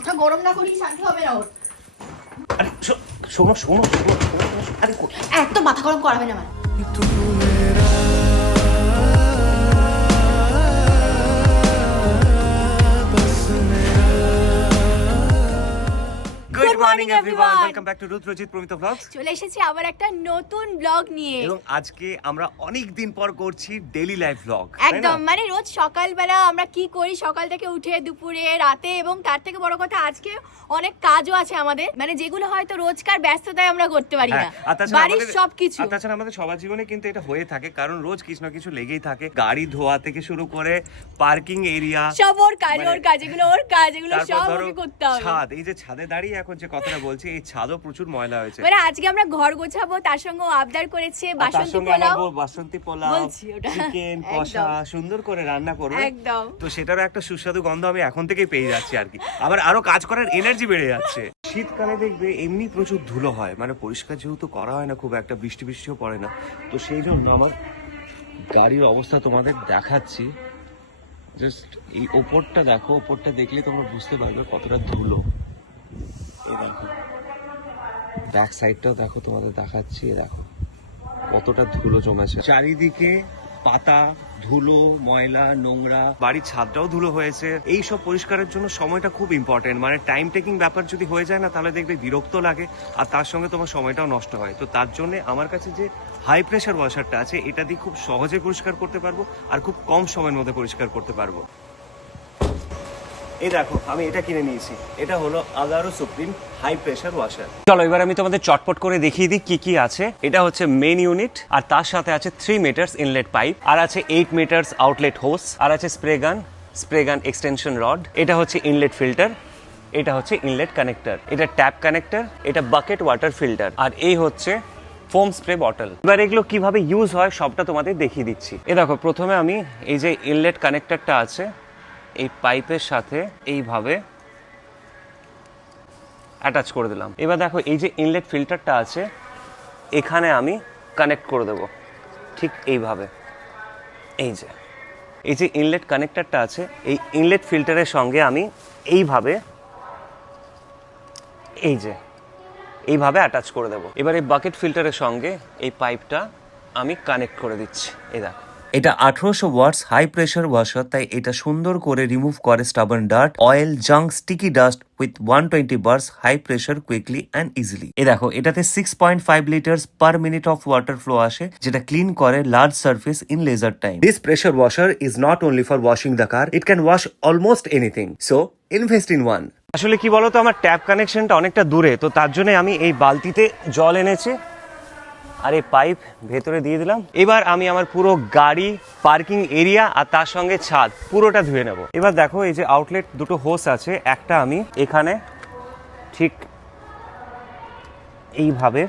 মাথা গরম না করি শান্তি হবে না ওর। আরে শোনো শোনো শোনো, আরে এত মাথা গরম করাবে না আমার। Good morning everyone, welcome back to Rudrajit Pramit blogs. চলে এসেছি আবার একটা নতুন ব্লগ নিয়ে এবং আজকে আমরা অনেক দিন পর করছি ডেইলি লাইফ ব্লগ। একদম, মানে রোজ সকালবেলা আমরা কি করি, সকাল থেকে উঠে দুপুরে রাতে, এবং তার থেকে বড় কথা আজকে অনেক কাজও আছে আমাদের, মানে যেগুলো হয়তো রোজকার ব্যস্ততায় আমরা করতে পারি না, বাড়ির সবকিছু। তাছাড়া আমাদের সবার জীবনে কিন্তু এটা হয়ে থাকে, কারণ রোজ কিছু না কিছু লেগেই থাকে। গাড়ি ধোয়া থেকে শুরু করে পার্কিং এরিয়া, সব ওর কাজ, ওর কাজ, এগুলো ওর কাজ, এগুলো সব ওকে করতে হবে। ছাদ, এই যে ছাদে দাঁড়িয়ে এখন যে কথাটা বলছি, এই ছাদও প্রচুর ময়লা হয়েছে। মানে আজকে আমরা ঘর গোছাবো, তার সঙ্গে আবদার করেছে বাসন্তী পোলাও, চিকেন কষা সুন্দর করে রান্না করবে একদম। তো সেটারও একটা সুস্বাদু গন্ধ আমি এখন থেকেই পেয়ে যাচ্ছি আর কি। আবার আরো কাজ করার এনার্জি বেড়ে যাচ্ছে। শীতকালে দেখবে এমনি প্রচুর ধুলো হয়, মানে পরিষ্কার যেহেতু করা হয় না খুব একটা, বৃষ্টিও পড়ে না, তো সেই জন্য আমার গাড়ির অবস্থা তোমাদের দেখাচ্ছি। জাস্ট এই ওপরটা দেখো, ওপরটা দেখলে তোমরা বুঝতে পারবে কতটা ধুলো। এই দেখো, ব্যাক সাইডটাও দেখো, তোমাদের দেখাচ্ছি, দেখো কতটা ধুলো জমেছে চারিদিকে, পাতা, ধুলো, ময়লা, নোংরা, বাড়ির ছাদটাও ধুলো হয়েছে। এই সব পরিষ্কারের জন্য সময়টা খুব ইম্পর্টেন্ট, মানে টাইম টেকিং ব্যাপার যদি হয়ে যায় না, তাহলে দেখবে বিরক্ত লাগে আর তার সঙ্গে তোমার সময়টাও নষ্ট হয়। তো তার জন্য আমার কাছে যে হাই প্রেশার ওয়াশারটা আছে, এটা দিয়ে খুব সহজে পরিষ্কার করতে পারবো আর খুব কম সময়ের মধ্যে পরিষ্কার করতে পারবো। এই দেখো, আমি এটা কিনে নিয়েছি, এটা হলো Agaro supreme high pressure washer. চলো এবার আমি তোমাদের চটপট করে দেখিয়ে দিই কি কি আছে। এটা হচ্ছে মেইন ইউনিট, আর তার সাথে আছে 3 মিটার্স ইনলেট পাইপ, আর আছে 8 মিটার্স আউটলেট হোস, আর আছে স্প্রে গান এক্সটেনশন রড। এটা হচ্ছে ইনলেট ফিল্টার, এটা হচ্ছে ইনলেট কানেক্টর, এটা ট্যাপ কানেক্টর, এটা বাকেট ওয়াটার ফিল্টার, আর এই হচ্ছে ফোম স্প্রে বটল। এবার এগুলো কিভাবে ইউজ হয় সবটা তোমাদের দেখিয়ে দিচ্ছি। এই দেখো, প্রথমে আমি এই যে ইনলেট কানেক্টরটা আছে, এই পাইপের সাথে এইভাবে অ্যাটাচ করে দিলাম। এবার দেখো, এই যে ইনলেট ফিল্টারটা আছে, এখানে আমি কানেক্ট করে দেব ঠিক এইভাবে। এই যে ইনলেট কানেক্টরটা আছে, এই ইনলেট ফিল্টারের সঙ্গে আমি এইভাবে অ্যাটাচ করে দেব। এবার এই বাকেট ফিল্টারের সঙ্গে এই পাইপটা আমি কানেক্ট করে দিচ্ছি। এই দেখো, এটা 1800 ওয়াটস হাই প্রেশার ওয়াশার, তাই এটা সুন্দর করে রিমুভ করে stubborn dirt, oil, junk, sticky dust with 120 bars high pressure quickly and easily. এই দেখো, এটাতে 6.5 litres per minute of water flow আসে, যেটা ক্লিন করে large surface in lesser time. This pressure washer is not only for washing the car, it can wash almost anything, so invest in one. আসলে কি বলতো, আমার tap কানেকশনটা অনেকটা দূরে, তো তার জন্য আমি এই বালতিতে জল এনেছি আর এই পাইপ ভেতরে দিয়ে দিলাম। এবার আমি আমার পুরো গাড়ি, পার্কিং এরিয়া আর তার সঙ্গে ছাদ পুরোটা ধুয়ে নেব। এবার দেখো, এই যে আউটলেট দুটো হোস আছে, একটা আমি এখানে ঠিক এইভাবে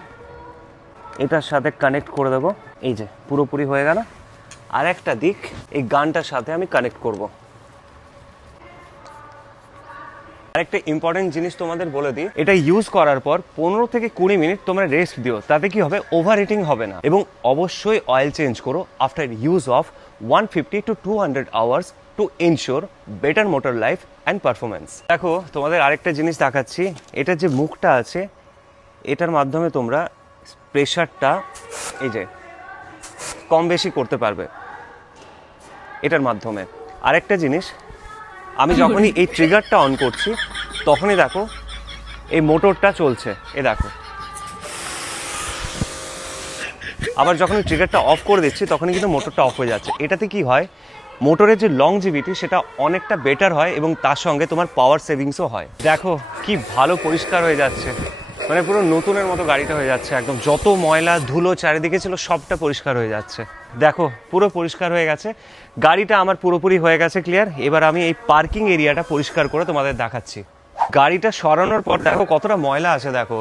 এটার সাথে কানেক্ট করে দেব। এই যে পুরোপুরি হয়ে গেল। আর একটা দিক এই গানটার সাথে আমি কানেক্ট করব। আরেকটা ইম্পর্টেন্ট জিনিস তোমাদের বলে দিই, এটা ইউজ করার পর 15 থেকে 20 মিনিট তোমরা রেস্ট দিও, তাতে কি হবে, ওভার হিটিং হবে না। এবং অবশ্যই অয়েল চেঞ্জ করো after use of 150 to 200 hours to ensure better motor life and performance. দেখো, তোমাদের আরেকটা জিনিস দেখাচ্ছি, এটার যে মুখটা আছে, এটার মাধ্যমে তোমরা প্রেশারটা এই যে কম বেশি করতে পারবে এটার মাধ্যমে। আরেকটা জিনিস, আমি যখনই এই ট্রিগারটা অন করছি, তখনই দেখো এই মোটরটা চলছে। এ দেখো, আবার যখন ট্রিগারটা অফ করে দিচ্ছি, তখনই কিন্তু মোটরটা অফ হয়ে যাচ্ছে। এটাতে কি হয়, মোটরের যে লংজিভিটি সেটা অনেকটা বেটার হয়, এবং তার সঙ্গে তোমার পাওয়ার সেভিংসও হয়। দেখো কি ভালো পরিষ্কার হয়ে যাচ্ছে, মানে পুরো নতুনের মতো গাড়িটা হয়ে যাচ্ছে একদম। যত ময়লা ধুলো চারিদিকে ছিল সবটা পরিষ্কার হয়ে যাচ্ছে। দেখো, পুরো পরিষ্কার হয়ে গেছে, গাড়িটা আমার পুরোপুরি হয়ে গেছে ক্লিয়ার। এবার আমি এই পার্কিং এরিয়াটা পরিষ্কার করে তোমাদের দেখাচ্ছি। গাড়িটা সরানোর পর দেখো কতটা ময়লা আছে, দেখো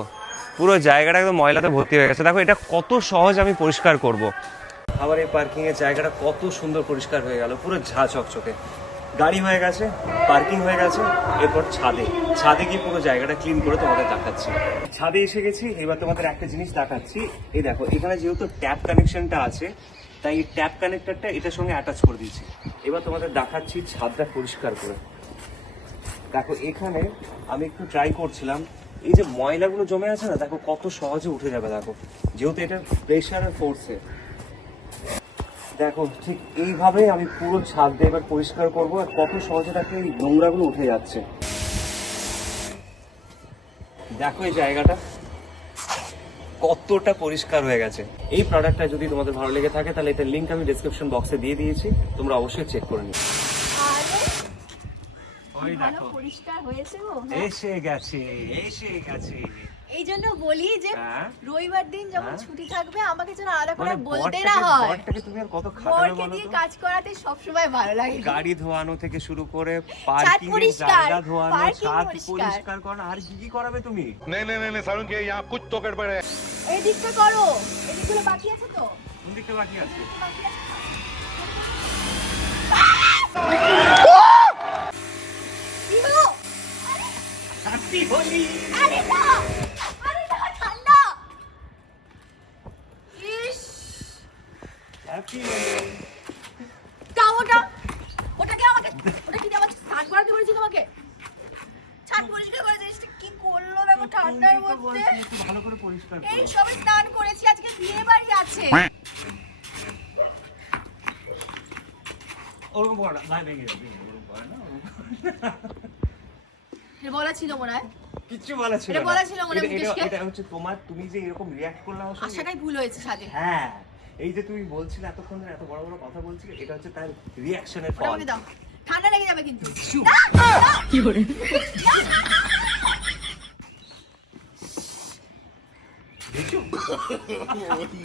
পুরো জায়গাটা একদম ময়লাতে ভর্তি হয়ে গেছে। দেখো এটা কত সহজ আমি পরিষ্কার করব। আবার এই পার্কিং এর জায়গাটা কত সুন্দর পরিষ্কার হয়ে গেল, পুরো ঝা চকচকে। গাড়ি হয়ে গেছে, পার্কিং হয়ে গেছে, এরপর ছাদে গিয়ে পুরো জায়গাটা ক্লিন করে তোমাদের দেখাচ্ছি। ছাদে এসে গেছি, এবার তোমাদের একটা জিনিস দেখাচ্ছি। এই দেখো, এখানে যেহেতু ট্যাপ কানেকশনটা আছে, তাই এই ট্যাপ কানেক্টরটা এটার সঙ্গে অ্যাটাচ করে দিয়েছি। এবার তোমাদের দেখাচ্ছি ছাদটা পরিষ্কার করে। দেখো এখানে আমি একটু ট্রাই করছিলাম, এই যে ময়লাগুলো জমে আছে না, দেখো কত সহজে উঠে যাবে। দেখো যেহেতু এটা প্রেশার আর ফোর্সে, দেখো ঠিক এইভাবে আমি পুরো ছাদ দিয়ে এবার পরিষ্কার করবো, আর কত সহজে দেখো এই নোংরাগুলো উঠে যাচ্ছে। দেখো এই জায়গাটা কতটা পরিষ্কার হয়ে গেছে। এই প্রোডাক্টটা যদি তোমাদের ভালো লেগে থাকে তাহলে এটার লিংক আমি ডেসক্রিপশন বক্সে দিয়ে দিয়েছি, তোমরা অবশ্যই চেক করে নিও। ওই দেখো পরিষ্কার হয়েছে গো। এসে গেছে, এসে গেছে। এই জন্য বলি যে হ্যাঁ। রবিবার দিন যখন হ্যাঁ। ছুটি থাকবে আমাকে যেন আলাদা করে মানে বলতে না হয়। বরটাকে তুমি আর কত খাটাবে বরকে বলো দিয়ে তো? কাজ করাতে সবসময় ভালো লাগে। গাড়ি ধোয়ানো থেকে শুরু করে পার্কিং এর পরিষ্কার, জায়গা ধোয়ানো, parking ছাদ পরিষ্কার। পরিষ্কার করানো, আর কি কি করাবে তুমি? नहीं नहीं नहीं नहीं सारुण के यहाँ कुछ तो गड़बड़ है। এই দিকটা করো, এই দিকগুলো বাকি আছে তো? কোন দিকটা বাকি আছে? বাকি আছে তো? কি হলো? হ্যাপি হোলি। আরে না! আরে না, ঠান্ডা! ইস! হ্যাপি হোলি। দাও ওটা! ওটা কি আমাকে? ওটা কি দিয়ে আমাকে স্নান করাতে বলেছি তোমাকে? ছাদ পরিষ্কার করে জিনিসটা কি করলো দেখো ঠান্ডার তুমি তো মধ্যে। বলছিলে একটু ভালো করে পরিষ্কার এই করো। সবে স্নান করেছি, আজকে বিয়ে বাড়ি আছে। ওরকম করো না, ভাই ভেঙে যাবে, ওরকম করো না, ওরকম করো না। এটা বলা ছিল মনে হয়। কিচ্ছু বলা ছিল এটা না। বলা ছিল মনে হয় এটা- এটা- মুকেশকে। এটা হচ্ছে তোমার, তুমি যে এরকম রিঅ্যাক্ট করলে আমার সঙ্গে। আশাটাই ভুল হয়েছে সাথে। হ্যাঁ, এই যে তুমি বলছিলে এতক্ষণ ধরে এত বড় বড় কথা বলছিলে, এটা হচ্ছে তার রিঅ্যাকশনের ওটা ফল। আমাকে দাও। ঠান্ডা লেগে যাবে কিন্তু। ছু। কি করে? দেখছো?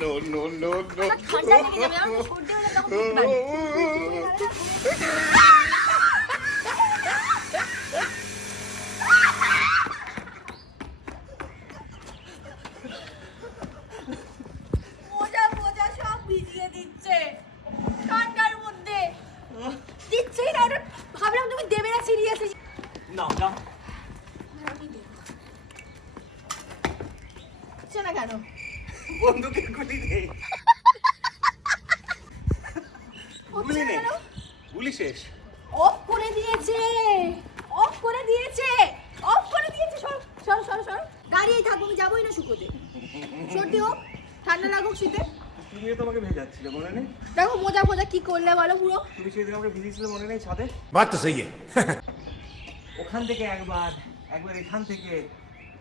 No no no no। ঠান্ডা লেগে যাবে, আমি সর্দি হলে তখন বুঝতে পারি। মোজা মোজা সব ভিজিয়ে দিচ্ছে ঠান্ডার মধ্যে। দিচ্ছেই না, ওটা ভাবলাম তুমি দেবে না সিরিয়াসলি। না না, দিচ্ছে না কেন? বন্দুকে গুলি নেই, হচ্ছে গুলি না নেই, কেন? গুলি শেষ। অফ করে দিয়েছে, অফ করে দিয়েছে, অফ করে দিয়েছে। সর সর সর সর, দাঁড়িয়েই থাকবো, আমি যাবোই না শুকোতে। সর্দি হোক, ঠান্ডা লাগুক, শীতে। তুমিও তোমাকে ভেজাচ্ছিলে মনে নেই? দেখো মোজা ফোজা কি করলে বলো পুরো। তুমি সেদিন আমাকে ভিজিয়েছিলে মনে নেই ছাদে? बात तो सही है। ওখান থেকে একবার, একবার এখান থেকে,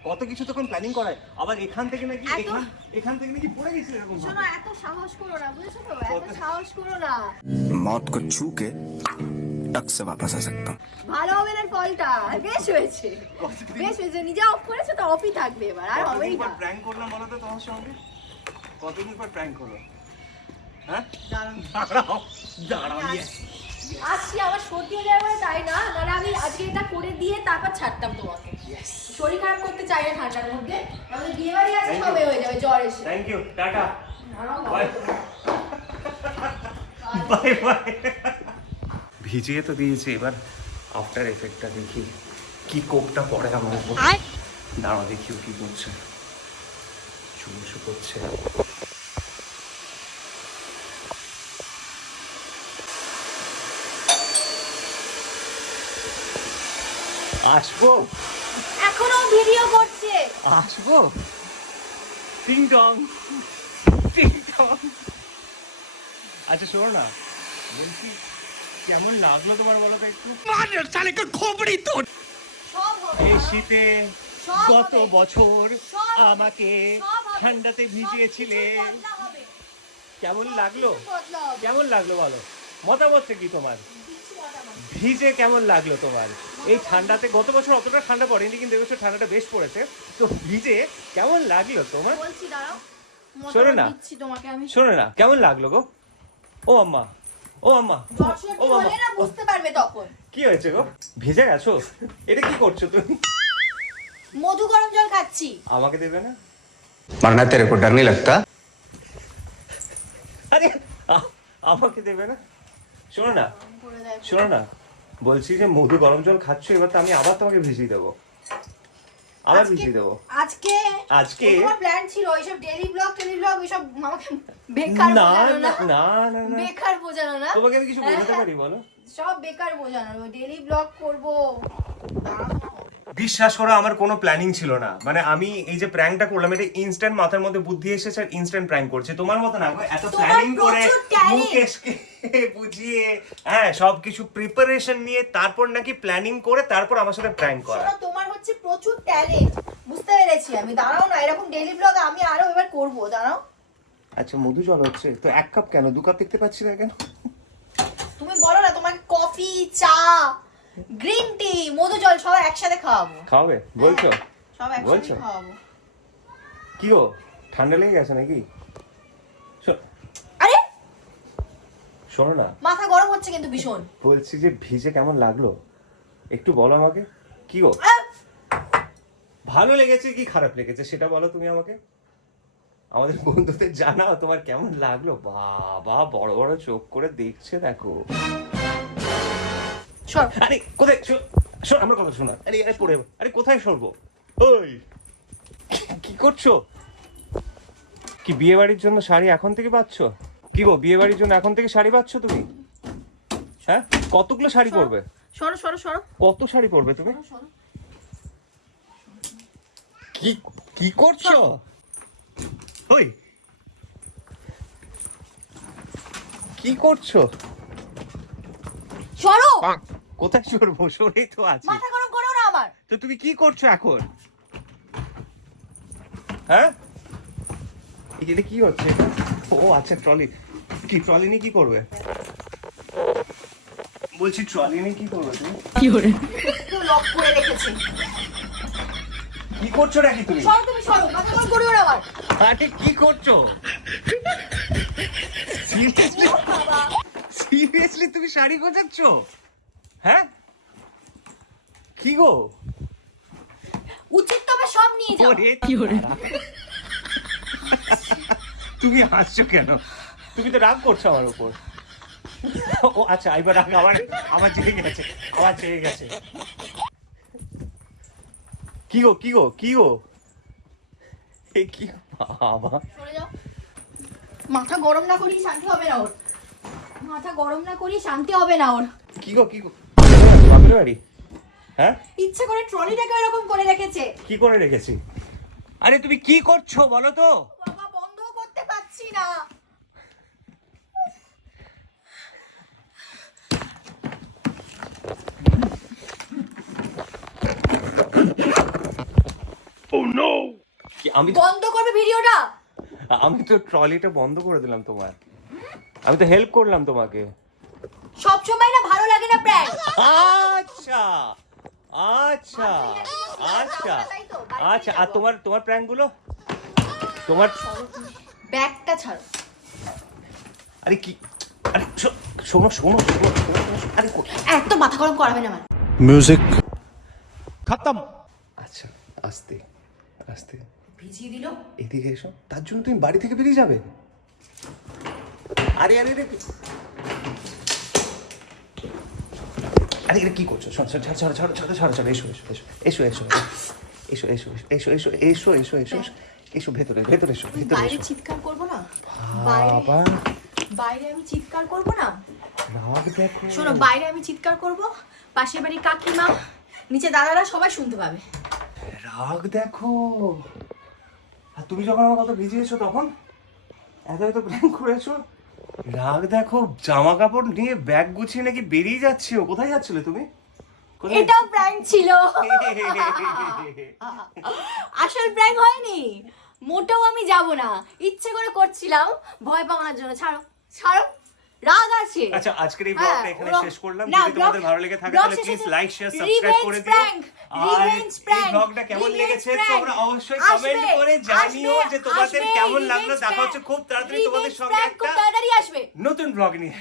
কত কিছু তখন প্ল্যানিং করায়। আবার এখান থেকে নাকি এত- এখান থেকে নাকি পড়ে গেছিল এরকম শোনো, ভাবে। এত সাহস করো না, বুঝেছো তো? এত সাহস করো না। मौत को छू के टक से वापस आ सकता हूँ। ভালো হবে না ফলটা। বেশ হয়েছে, বেশ হয়েছে। নিজে অফ করেছো তো অফই থাকবে এবার, আর হবেই কতদিন না। পর প্র্যাঙ্ক করলাম বলো তো তোমার সঙ্গে? কতদিন পর প্র্যাঙ্ক হলো? হ্যাঁ, দাঁড়াও, দাঁড়াও দাঁড়াও, আমি yes. আসছি। আমার সর্দি হয়ে যাবে তাই না, নাহলে আমি আজকে এটা করে দিয়ে তারপর ছাড়তাম তোমাকে। শরীর খারাপ করতে চাই না ঠান্ডার মধ্যে। আমাদের বিয়ে বাড়ি আছে, Thank you. সবে হয়ে যাবে জ্বর এসে। থ্যাংক ইউ, টাটা, দাঁড়াও, বাই বাই বাই। ভিজিয়ে তো দিয়েছি, এবার আফটার এফেক্টটা দেখি কি কোপটা পড়ে আমার উপর। দাঁড়াও দেখিও কি করছে, চুল শুকোচ্ছে। আসবো, এখনো ভিডিও করছে। আসবো, টিং টং টিং টং। আচ্ছা শোনো না, বলছি কেমন লাগলো তোমার বলো তো একটু? সব হবে, এই শীতে সব গত হবে। বছর সব হবে, আমাকে সব হবে। ঠান্ডাতে ভিজিয়েছিলে, সব কিছুর বদলা হবে, কেমন সব লাগলো? কিছুর বদলা হবে। কেমন লাগলো বলো, মতামতটা কি তোমার? দিচ্ছি মতামত। ভিজে কেমন লাগলো তোমার? এই ঠান্ডাতে, গত বছর অতটা ঠান্ডা পড়েনি কিন্তু এবছর ঠান্ডাটা বেশ পড়েছে, তো ভিজে কেমন লাগলো তোমার? বলছি দাঁড়াও, শোনো মতামত না। দিচ্ছি তোমাকে আমি। শোনো না, কেমন লাগলো গো? ও আম্মা, ও আম্মা, জ্বর ও সর্দি মামা, হলে না বুঝতে পারবে তখন। কি হয়েছে গো? ভিজে গেছো? এটা কি করছো তুমি? মধু গরম জল খাচ্ছি। আমাকে দেবে না? मरना तेरे को डर नहीं लगता? আরে আমাকে দেবে না? শোনো না, করে দেয়। শোনো না, বলছি যে মধু গরম জল খাচ্ছ, এবার তো আমি আবার তোমাকে ভিজিয়ে দেবো, আবার আজকে- ভিজিয়ে দেবো। আজকে আজকে তোমার প্ল্যান ছিল এইসব ডেইলি ব্লগ এইসব আমাকে বেকার না বোঝানো না না। না না না, বেকার বোঝানো না। তোমাকে আমি কিছু বোঝাতে হ্যাঁ, পারি বলো? সব বেকার বোঝানো। ডেইলি ব্লগ করব, বিশ্বাস করো আমার কোনো প্ল্যানিং ছিল না, মানে আমি এই যে প্র্যাঙ্কটা করলাম এটা ইনস্ট্যান্ট মাথার মধ্যে বুদ্ধি এসেছে আর ইনস্ট্যান্ট প্র্যাঙ্ক করছি। তোমার মতো না গো, এত তোমার প্ল্যানিং করে প্রচুর talent। মুকেশকে বুঝিয়ে, হ্যাঁ সবকিছু প্রিপারেশন নিয়ে তারপর নাকি প্ল্যানিং করে তারপর আমার সাথে প্র্যাঙ্ক করা। শোনো, তোমার হচ্ছে প্রচুর ট্যালেন্ট, বুঝতে পেরেছি আমি। দাঁড়াও না, এরকম ডেইলি ব্লগ আমি আরো এবার করব, দাঁড়াও। আচ্ছা মধু জল হচ্ছে তো, 1 কাপ কেন 2 কাপ দেখতে পাচ্ছি না কেন? তুমি বলো না, তোমাকে কফি, চা, গ্রিন টি, মধু জল সব একসাথে খাওয়াবো। খাওয়াবে বলছো? সব একসাথে বলছো? খাওয়াবো। কি গো ঠান্ডা লেগে গেছে নাকি? আরে শোনো না, মাথা গরম হচ্ছে কিন্তু ভীষণ। বলছি যে ভিজে কেমন লাগলো একটু বলো আমাকে। কি গো আহ! ভালো লেগেছে কি খারাপ লেগেছে সেটা বলো তুমি আমাকে, আমাদের বন্ধুদের জানাও তোমার কেমন লাগলো। বাবা বড় বড় চোখ করে দেখছে দেখো। সর। আরে কোথায় শোন আমার কথা শোনা। আরে আরে পড়ে, আরে কোথায় সরবো? ওই কি করছো? কি বিয়ে বাড়ির জন্য শাড়ি এখন থেকে পাচ্ছ? কি গো বিয়ে বাড়ির জন্য এখন থেকে শাড়ি পাচ্ছ তুমি? হ্যাঁ কতগুলো শাড়ি পরবে? সরো সরো সরো কত শাড়ি পরবে তুমি? সরো। কি কি করছো? ওই কি করছো? সরো। কোথায় সরবো? সরেই তো আছি। মাথা গরম করো না আমার। তো তুমি কি করছো এখন? হ্যাঁ এটা কি হচ্ছে? ও আচ্ছা ট্রলি। কি ট্রলি নিয়ে কি করবে? বলছি ট্রলি নিয়ে কি করবে তুমি? একটু লক করে রেখেছি। কি করছো নাকি তুমি? সরো তুমি, সরো, মাথা গরম করিও না আমার। আরে কি করছো? সিরিয়াসলি বাবা, সিরিয়াসলি তুমি শাড়ি গোছাচ্ছ? হ্যাঁ কি গো? উচিত তবে সব নিয়ে যাও। ওরে তুমি হাসছো কেন? তুমি তো রাগ করছো আমার উপর। ও আচ্ছা এবার রাগ আমার চেয়ে গেছে, আমার চেয়ে গেছে। কি গো কি গো কি গো এ কি বাবা? সরে যাও। মাথা গরম না করি শান্তি হবে না ওর। মাথা গরম না করি শান্তি হবে না ওর। কি গো কি গো বাপের বাড়ি? হ্যাঁ ইচ্ছে করে ট্রলিটাকে এরকম করে রেখেছে। কি করে রেখেছি? আরে তুমি কি করছো বলো তো? বাবা বন্ধ করতে পারছি না। কি আমি বন্ধ করবে ভিডিওটা। আমি তো ট্রলিটা বন্ধ করে দিলাম তোমার, আমি তো হেল্প করলাম তোমাকে। সব সময় না ভালো লাগে না প্র্যাঙ্ক। আচ্ছা আচ্ছা আচ্ছা আচ্ছা আর তোমার তোমার প্র্যাঙ্ক গুলো তোমার ব্যাগটা ছাড়ো। আরে কি আরে শোনো শোনো শোনো আরে এত মাথা গরম করাবে না আমার। म्यूजिक खत्म। আচ্ছা আস্তে আস্তে ভিজিয়ে দিল। এদিকে এসো, তার জন্য তুমি বাড়ি থেকে বেরিয়ে যাবে? আরে আরে আরে আরে এটা কি করছো? ছাড়ো ছাড়ো ছাড়ো ছাড়ো ছাড়ো ছাড়ো ছাড়ো এসো এসো এসো এসো এসো এসো এসো এসো এসো এসো এসো এসো ভেতরে ভেতরে এসো ভেতরে বাইরে এসো। চিৎকার করব না? বাবা বাইরে আমি চিৎকার করব না? রাগ দেখো। শোনো, বাইরে আমি চিৎকার করব, পাশের বাড়ি কাকিমা, নিচে দাদারা সবাই শুনতে পাবে। রাগ দেখো। আর তুমি যখন আমার কথা ভিজিয়েছো তখন এত এত প্ল্যান করেছো, রাগ দেখো। জামা কাপড় নিয়ে ব্যাগ গুছিয়ে নাকি বেরিয়ে যাচ্ছিও। কোথায় যাচ্ছিলে তুমি? কোথায়? এটাও প্র্যাঙ্ক ছিল। আসল প্র্যাঙ্ক হয়নি, মোটেও আমি যাব না, ইচ্ছে করে করছিলাম ভয় পাওয়ানোর জন্য। ছাড়ো ছাড়ো, রাগ আছে। আচ্ছা আজকের এই ব্লগটা এখানে শেষ করলাম। না, যদি তোমাদের ভালো লেগে থাকে তাহলে প্লিজ লাইক শেয়ার সাবস্ক্রাইব করে দিও। আর এই ব্লগটা কেমন লেগেছে তোমরা অবশ্যই কমেন্ট করে জানিও যে তোমাদের কেমন লাগলো। দেখা হচ্ছে খুব তাড়াতাড়ি তোমাদের সঙ্গে একটা তাড়াতাড়ি আসবে নতুন ব্লগ নিয়ে।